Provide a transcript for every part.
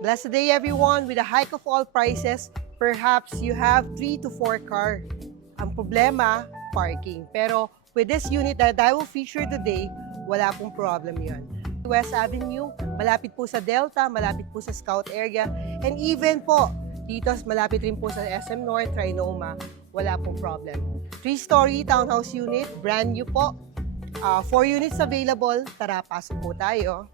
Blessed day everyone. With a hike of all prices, perhaps you have 3 to 4 car. Ang problema, parking. Pero with this unit that I will feature today, wala pong problem yun. West Avenue, malapit po sa Delta, malapit po sa Scout area, and even po, dito malapit rin po sa SM North, Trinoma, wala pong problem. 3-story townhouse unit, brand new po. 4 units available. Tara, pasok po tayo.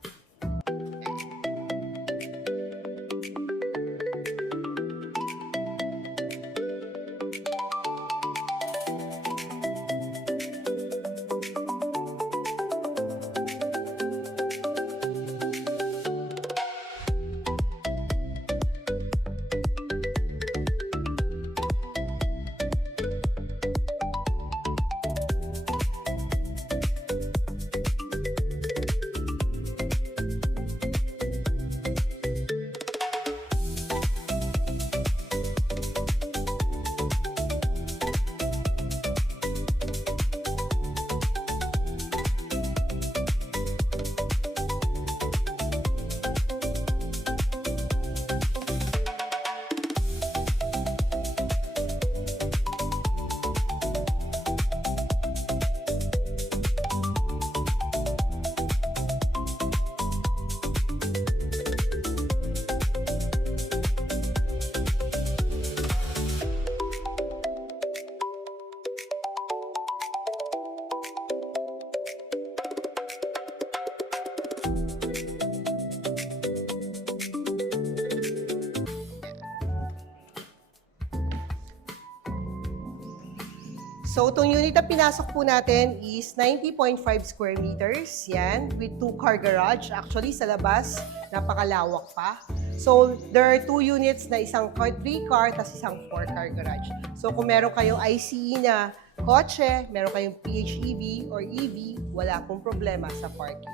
So, itong unit na pinasok po natin is 90.5 square meters. Yan, with 2-car garage. Actually, sa labas, napakalawak pa. So, there are 2 units na isang 3-car, tapos isang 4-car garage. So, kung meron kayong ICE na kotse, meron kayong PHEV or EV, wala pong problema sa parking.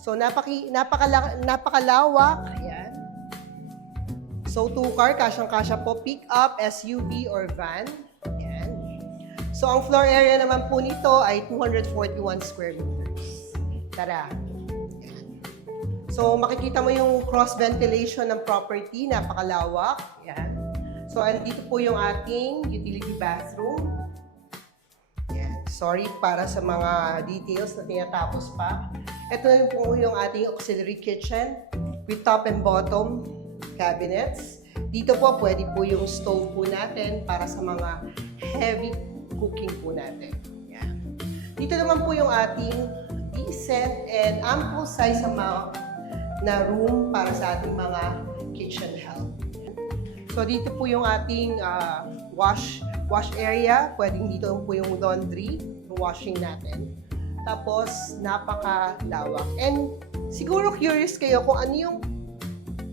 So, napakalawak. Ayan. So, 2-car, kasyang-kasya po, pick-up, SUV, or van. So, ang floor area naman po nito ay 241 square meters. Tara. So, makikita mo yung cross ventilation ng property, napakalawak. Yan. So, andito po yung ating utility bathroom. Yan. Sorry para sa mga details na tinatapos pa. Ito na po yung ating auxiliary kitchen with top and bottom cabinets. Dito po, pwede po yung stove po natin para sa mga heavy cooking po natin. Yan. Dito naman po yung ating decent and ample size amount na room para sa ating mga kitchen help. So dito po yung ating wash area. Pwedeng dito po yung laundry, washing natin. Tapos napakalawak. And siguro curious kayo kung ano yung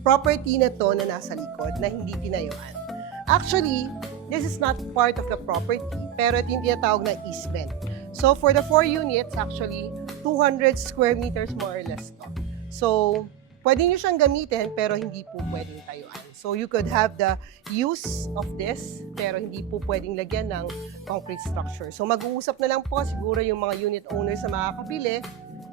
property na to na nasa likod na hindi tinayuan. Actually, this is not part of the property, pero ito yung tinatawag na easement. So, for the 4 units, actually, 200 square meters more or less to. So, pwede nyo siyang gamitin, pero hindi po pwedeng tayuan. So, you could have the use of this, pero hindi po pwedeng lagyan ng concrete structure. So, mag-uusap na lang po siguro yung mga unit owners na makakabili,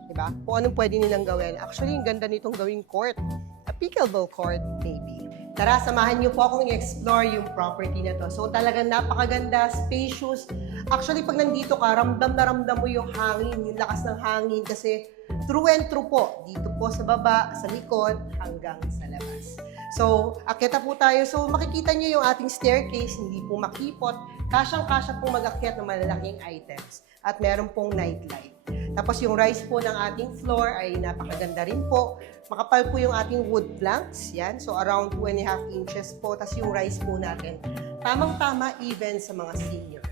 diba? Kung anong pwede nilang gawin. Actually, yung ganda nitong gawing court. A pickleball court, maybe. Tara, samahan niyo po akong i-explore yung property na to. So, talagang napakaganda, spacious. Actually, pag nandito ka, ramdam na ramdam mo yung hangin, yung lakas ng hangin kasi through and through po. Dito po sa baba, sa likod, hanggang sa labas. So, akyata po tayo. So, makikita niyo yung ating staircase, hindi po makipot. Kasyang-kasya po mag-akyat ng malalaking items. At meron pong nightlight. Tapos yung rise po ng ating floor ay napakaganda rin po. Makapal po yung ating wood planks. Yan. So around 2.5 inches po. Tapos yung rise po natin, tamang-tama even sa mga senior.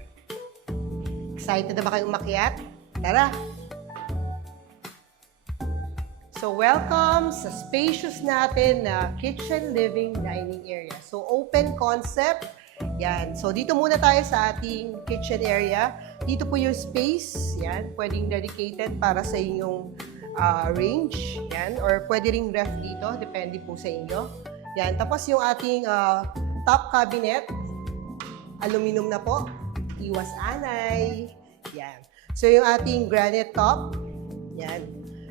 Excited na ba kayong umakyat? Tara! So welcome sa spacious natin na kitchen, living, dining area. So open concept. Yan. So dito muna tayo sa ating kitchen area. Dito po yung space. Yan. Pwedeng dedicated para sa inyong range. Yan. Or pwede ring ref dito. Depende po sa inyo. Yan. Tapos yung ating top cabinet. Aluminum na po. Iwas anay. Yan. So yung ating granite top. Yan.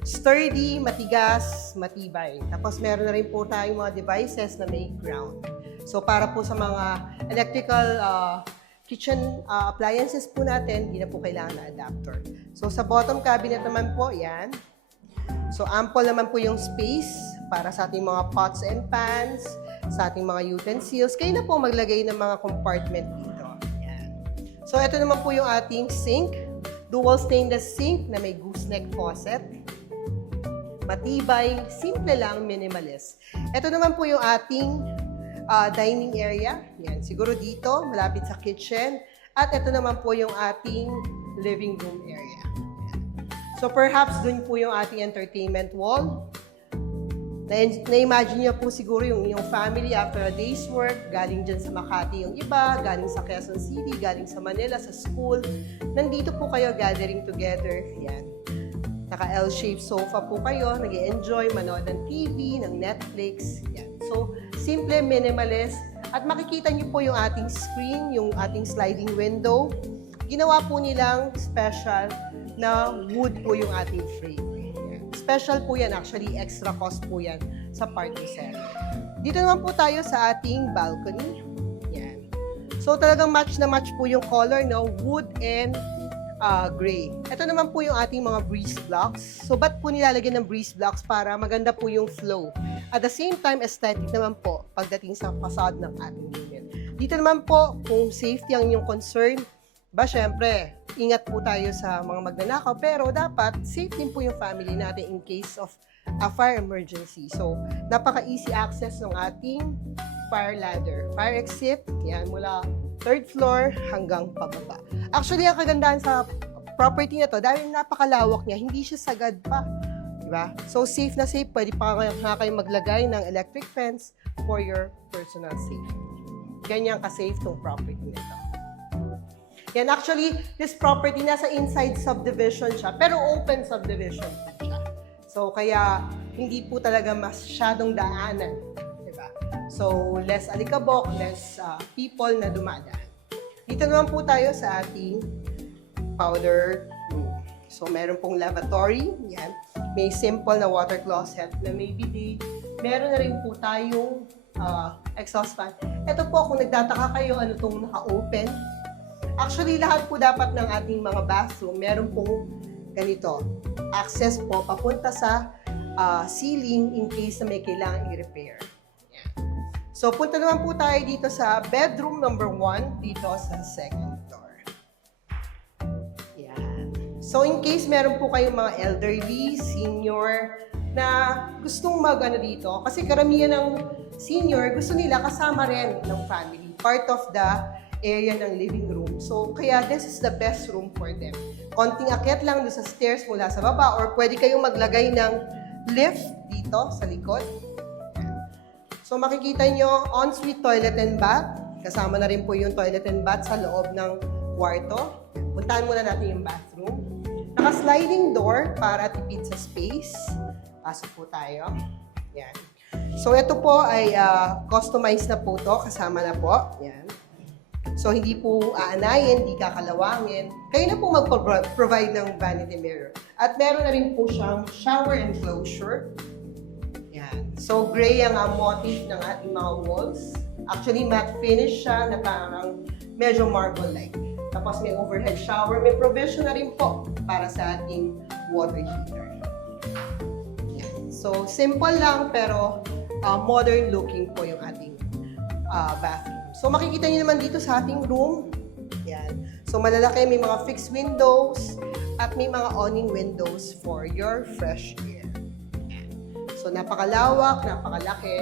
sturdy, matigas, matibay. Tapos meron na rin po tayong mga devices na may ground. So para po sa mga electrical kitchen appliances po natin, hindi na po kailangan na adapter. So sa bottom cabinet naman po, yan. So ample naman po yung space para sa ating mga pots and pans, sa ating mga utensils. Kayo na po maglagay ng mga compartment dito. Yan. So ito naman po yung ating sink. Dual stainless sink na may gooseneck faucet. Matibay, simple lang, minimalist. Ito naman po yung ating dining area. Yan, siguro dito, malapit sa kitchen. At ito naman po yung ating living room area. Yan. So perhaps dun po yung ating entertainment wall. Na-imagine niyo po siguro yung inyong family after a day's work, galing dyan sa Makati yung iba, galing sa Quezon City, galing sa Manila, sa school. Nandito po kayo gathering together. Yan. Naka-L-shaped sofa po kayo, nag-i-enjoy, manood ng TV, ng Netflix. Yan. So, simple, minimalist. At makikita niyo po yung ating screen, yung ating sliding window. Ginawa po nilang special na wood po yung ating frame. Yan. Special po yan, actually extra cost po yan sa party set. Dito naman po tayo sa ating balcony. Yan. So, talagang match na match po yung color, no? Wood and gray. Ito naman po yung ating mga breeze blocks. So, ba't po nilalagyan ng breeze blocks? Para maganda po yung flow. At the same time, aesthetic naman po pagdating sa facade ng ating unit. Dito naman po, kung safety ang inyong concern, syempre, ingat po tayo sa mga magnanakaw, pero dapat safe din po yung family natin in case of a fire emergency. So, napaka-easy access ng ating fire ladder. Fire exit, yan, mula 3rd floor hanggang pababa. Actually, ang kagandahan sa property na to, dahil napakalawak niya, hindi siya sagad pa. Diba? So, safe na safe. Pwede pa nga kayo maglagay ng electric fence for your personal safety. Ganyan ka-safe tong property nito. Yan, actually, this property nasa inside subdivision siya, pero open subdivision po siya. So, kaya hindi po talaga masyadong daanan. Diba? So, less alikabok, less people na dumadaan. Dito naman po tayo sa ating powder room. So, meron pong lavatory. Yan. May simple na water closet na may bidet. Meron na rin po tayong exhaust fan. Ito po, kung nagtataka kayo, ano itong naka-open. Actually, lahat po dapat ng ating mga bathroom, meron pong ganito. Access po papunta sa ceiling in case na may kailangan i-repair. Yan. So, punta naman po tayo dito sa bedroom number 1, dito sa 2nd floor. Yan. So, in case meron po kayong mga elderly, senior, na gustong mag-ano dito, kasi karamihan ng senior, gusto nila kasama rin ng family, part of the area ng living room. So, kaya this is the best room for them. Konting akyat lang doon sa stairs mula sa baba, or pwede kayong maglagay ng lift dito sa likod. So, makikita nyo, ensuite toilet and bath. Kasama na rin po yung toilet and bath sa loob ng kwarto. Puntahan muna natin yung bathroom. Naka-sliding door para tipid sa space. Pasok po tayo. Yan. So, ito po ay customized na po to. Kasama na po. Yan. So, hindi po aanayin, hindi kakalawangin. Kayo na po mag-provide ng vanity mirror. At meron na rin po siyang shower enclosure. Yan. So, gray ang motif ng ating mga walls. Actually, matte finish siya na parang medyo marble-like. Tapos may overhead shower. May provision na rin po para sa ating water heater. Yan. So, simple lang pero modern looking po yung ating bathroom. So, makikita niyo naman dito sa ating room. Yan. So, malalaki, may mga fixed windows at may mga awning windows for your fresh air. Yan. So, napakalawak, napakalaki.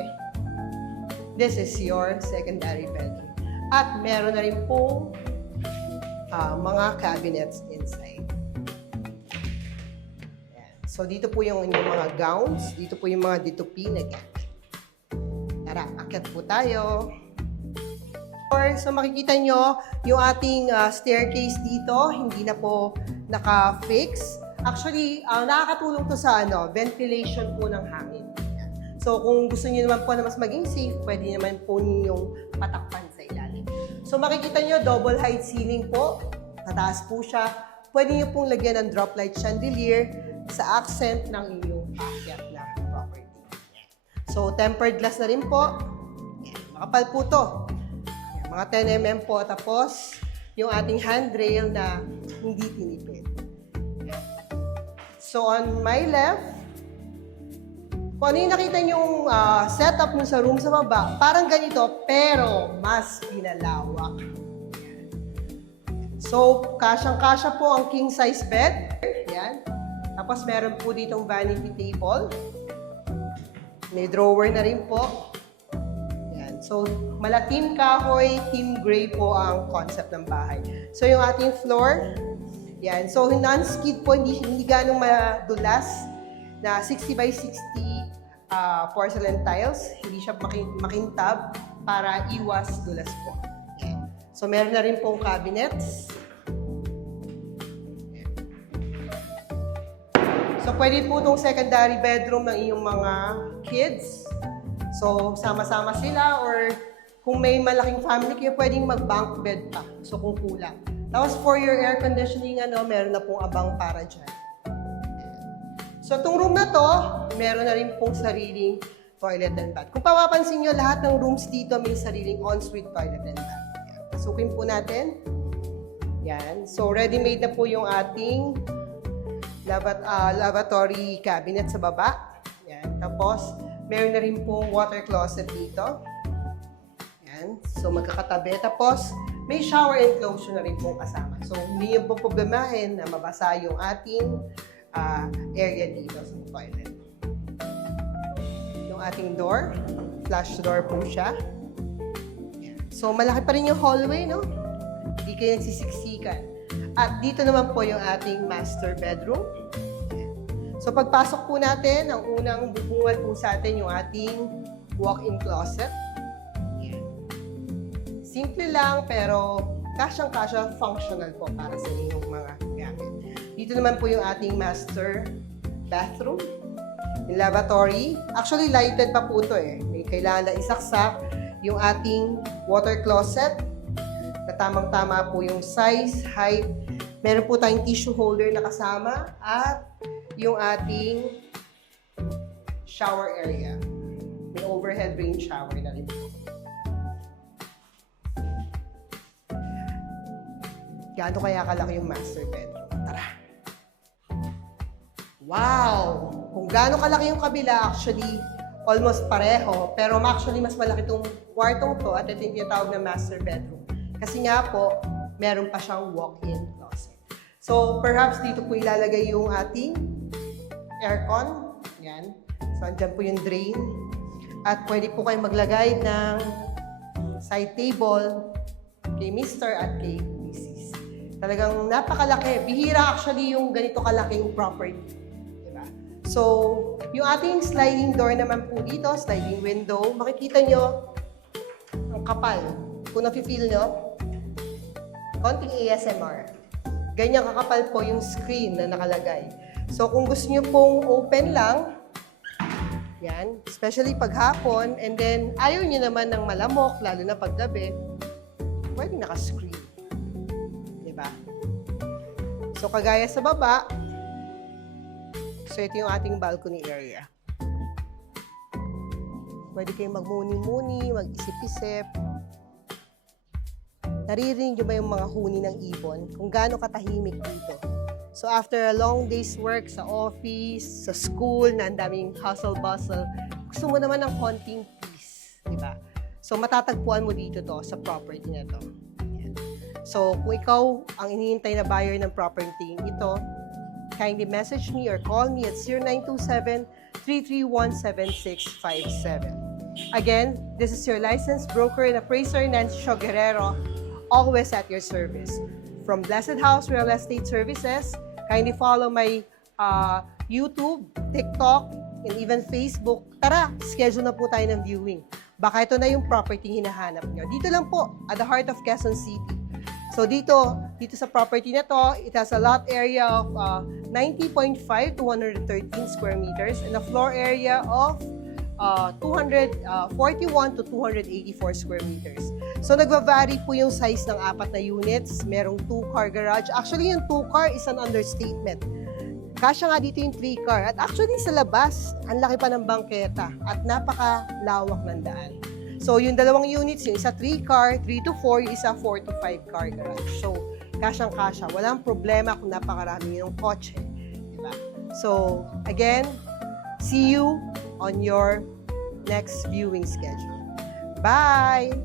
This is your secondary bedroom. At meron na rin po mga cabinets inside. Yan. So, dito po yung inyong mga gowns. Dito po yung mga D2P na gamit. Tara, akyat po tayo. So, makikita nyo yung ating staircase dito, hindi na po naka-fix. Actually, nakakatulong to sa ventilation po ng hangin. So, kung gusto niyo naman po na mas maging safe, pwede naman po ninyong patakpan sa ilalim. So, makikita nyo, double height ceiling po. Mataas po siya. Pwede nyo pong lagyan ng drop light chandelier. sa accent ng inyong paakyat na property. So, tempered glass na rin po. Makapal po to. Mga 10 mm po. Tapos, yung ating handrail na hindi tinipid. So, on my left, kung ano yung nakita nyong setup nun sa room sa baba, parang ganito, pero mas pinalawak. So, kasyang-kasya po ang king size bed. Yan. Tapos, meron po ditong vanity table. May drawer na rin po. Yan. So, malaking kahoy, team gray po ang concept ng bahay. So, yung ating floor, yan. So, non-skid po, hindi ganong madulas na 60 by 60 porcelain tiles. Hindi siya makintab para iwas dulas po. Yan. So, meron na rin pong cabinets. So, pwede po itong secondary bedroom ng iyong mga kids. So, sama-sama sila or kung may malaking family kayo, pwedeng mag-bunk bed pa. So, kung kulang. Tapos, for your air conditioning, meron na pong abang para dyan. So, itong room na to, meron na rin pong sariling toilet and bath. Kung papapansin nyo, lahat ng rooms dito may sariling ensuite toilet and bath. Pasukin po natin. Yan. So, ready-made na po yung ating lavatory cabinet sa baba. Yan. Tapos, meron na rin pong water closet dito. Yan. So, magkakatabi. Tapos, may shower enclosure na rin pong kasama. So, hindi yung po problemahin na mabasa yung ating area dito sa toilet. Yung ating door, flush door po siya. Yan. So, malaki pa rin yung hallway, no? Hindi kayo nagsisiksikan. At dito naman po yung ating master bedroom. So, pagpasok po natin, ang unang bubungal po sa atin yung ating walk-in closet. Simple lang, pero kasyang-kasya, functional po para sa inyong mga gamit. Dito naman po yung ating master bathroom. Yung lavatory. Actually, lighted pa po ito eh. May kailangan na isaksak yung ating water closet. Na tamang-tama po yung size, height. Meron po tayong tissue holder na kasama. At yung ating shower area. May overhead rain shower na rin po. Gaano kaya kalaki yung master bedroom? Tara! Wow! Kung gaano kalaki yung kabila, actually, almost pareho. Pero actually, mas malaki itong kwartong to at ito yung tinatawag na master bedroom. Kasi nga po, meron pa siyang walk-in closet. So, perhaps dito po ilalagay yung ating aircon. Yan. So, andyan po yung drain. At pwede po kayong maglagay ng side table kay Mr. at kay Mrs. Talagang napakalaki. Bihira actually yung ganito kalaking property. Diba? So, yung ating sliding door naman po dito, sliding window, makikita nyo ang kapal. Kung nafe-feel nyo, konting ASMR. Ganyan kakapal po yung screen na nakalagay. So, kung gusto nyo pong open lang, yan, especially pag hapon, and then ayaw nyo naman ng malamok, lalo na pag gabi, pwede naka-screen. Diba? So, kagaya sa baba, so ito yung ating balcony area. Pwede kayong magmuni-muni, mag-isip-isip. Naririnig nyo ba yung mga huni ng ibon? Kung gaano katahimik dito. So, after a long day's work sa office, sa school, na ang daming hustle-bustle, gusto mo naman ng konting peace. Diba? So, matatagpuan mo dito to sa property na to. Yan. So, kung ikaw ang hinihintay na buyer ng property ito, kindly message me or call me at 0927-331-7657. Again, this is your licensed broker and appraiser, Nancy Guerrero, always at your service. From Blessed House Real Estate Services, kindly follow my YouTube, TikTok, and even Facebook. Tara, schedule na po tayo ng viewing. Baka ito na yung property hinahanap nyo. Dito lang po, at the heart of Quezon City. So dito sa property na to, it has a lot area of 90.5 to 113 square meters and a floor area of 241 to 284 square meters. So nagva-vary po yung size ng 4 na units. Merong 2-car garage. Actually, yung 2-car is an understatement. Kasya nga dito yung 3 car. At actually sa labas, ang laki pa ng bangketa at napakalawak ng daan. So yung dalawang units, yung isa 3 car, 3 to 4, yung isa 4 to 5 car garage. So kasyang-kasya. Walang problema kung napakarami yung kotse. Diba? So again, see you on your next viewing schedule. Bye!